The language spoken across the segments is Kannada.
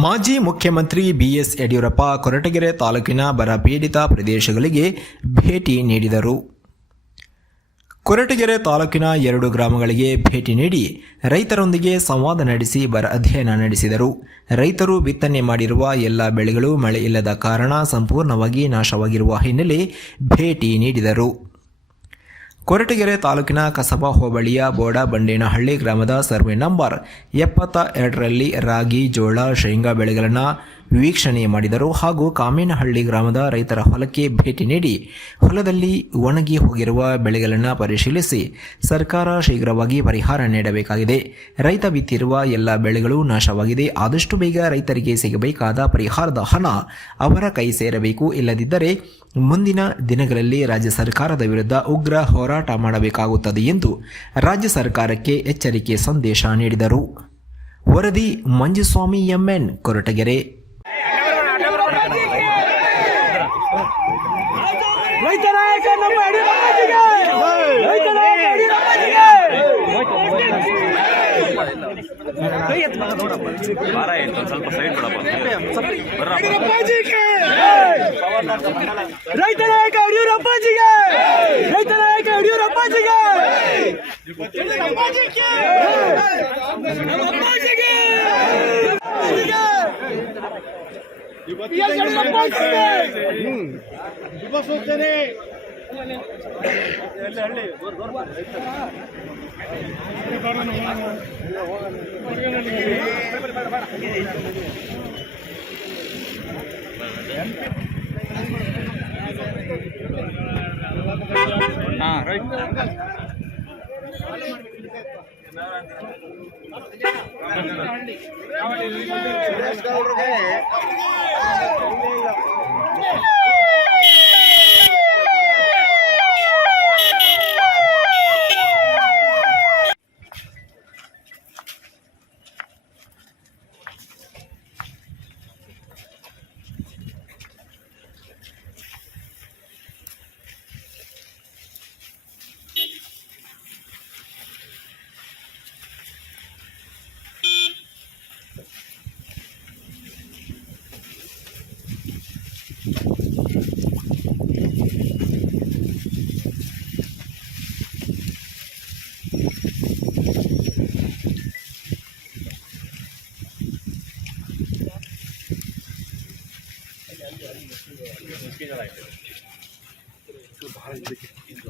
ಮಾಜಿ ಮುಖ್ಯಮಂತ್ರಿ ಬಿಎಸ್ ಯಡಿಯೂರಪ್ಪ ಕೊರಟಗೆರೆ ತಾಲೂಕಿನ ಬರಪೀಡಿತ ಪ್ರದೇಶಗಳಿಗೆ ಭೇಟಿ ನೀಡಿದರು. ಕೊರಟಗೆರೆ ತಾಲೂಕಿನ 2 ಗ್ರಾಮಗಳಿಗೆ ಭೇಟಿ ನೀಡಿ ರೈತರೊಂದಿಗೆ ಸಂವಾದ ನಡೆಸಿ ಬರ ಅಧ್ಯಯನ ನಡೆಸಿದರು. ರೈತರು ಬಿತ್ತನೆ ಮಾಡಿರುವ ಎಲ್ಲ ಬೆಳೆಗಳು ಮಳೆ ಇಲ್ಲದ ಕಾರಣ ಸಂಪೂರ್ಣವಾಗಿ ನಾಶವಾಗಿರುವ ಹಿನ್ನೆಲೆ ಭೇಟಿ ನೀಡಿದರು. ಕೊರಟಗೆರೆ ತಾಲೂಕಿನ ಕಸಬಾ ಹೋಬಳಿಯ ಬೋಡಬಂಡೇನಹಳ್ಳಿ ಗ್ರಾಮದ ಸರ್ವೆ ನಂಬರ್ 72ರಲ್ಲಿ ರಾಗಿ, ಜೋಳ, ಶೇಂಗಾ ಬೆಳೆಗಳನ್ನು ವೀಕ್ಷಣೆ ಮಾಡಿದರು. ಹಾಗೂ ಕಾಮೇನಹಳ್ಳಿ ಗ್ರಾಮದ ರೈತರ ಹೊಲಕ್ಕೆ ಭೇಟಿ ನೀಡಿ ಹೊಲದಲ್ಲಿ ಒಣಗಿ ಹೋಗಿರುವ ಬೆಳೆಗಳನ್ನು ಪರಿಶೀಲಿಸಿ ಸರ್ಕಾರ ಶೀಘ್ರವಾಗಿ ಪರಿಹಾರ ನೀಡಬೇಕಾಗಿದೆ. ರೈತ ಬಿತ್ತಿರುವ ಎಲ್ಲ ಬೆಳೆಗಳು ನಾಶವಾಗಿದೆ. ಆದಷ್ಟು ಬೇಗ ರೈತರಿಗೆ ಸಿಗಬೇಕಾದ ಪರಿಹಾರದ ಹಣ ಅವರ ಕೈ ಸೇರಬೇಕು. ಇಲ್ಲದಿದ್ದರೆ ಮುಂದಿನ ದಿನಗಳಲ್ಲಿ ರಾಜ್ಯ ಸರ್ಕಾರದ ವಿರುದ್ಧ ಉಗ್ರ ಹೋರಾಟ ಮಾಡಬೇಕಾಗುತ್ತದೆ ಎಂದು ರಾಜ್ಯ ಸರ್ಕಾರಕ್ಕೆ ಎಚ್ಚರಿಕೆ ಸಂದೇಶ ನೀಡಿದರು. ವರದಿ ಮಂಜುಸ್ವಾಮಿ ಎಂಎನ್, ಕೊರಟಗೆರೆ. ರೈತ ನಾಯಕ ಯಡಿಯೂರಪ್ಪಾಜಿಗೆ, ರೈತ ನಾಯಕ ಯಡಿಯೂರಪ್ಪಾಜಿಗೆ,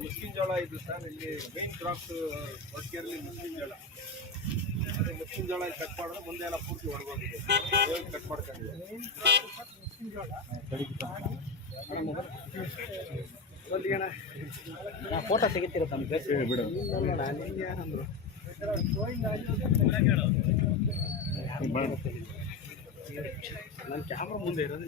ಮುಸ್ಕಿನ್ ಜೋಳ ಇದು ಸರ್. ಇಲ್ಲಿ ಮೇನ್ ಕ್ರಾಪ್ ಕೊರಟಗೆರೆಯಲ್ಲಿ ಮುಸ್ಕಿನ್ ಜೋಳ. ಅದೇ ಮುಸ್ಕಿನ್ ಜೋಳ ಕಟ್ ಮಾಡಿದ್ರೆ ಮುಂದೆ ಎಲ್ಲ ಪೂರ್ತಿ ಹೊರಗೋಗಿದೆ. ಕಟ್ ಮಾಡ್ಕೊಂಡಿದೆ ಫೋಟೋ ತೆಗಿತೀರ ತಮಗೆ ಬಿಡು. ನನ್ನ ಕ್ಯಾಮ್ರಾ ಮುಂದೆ ಇರೋದು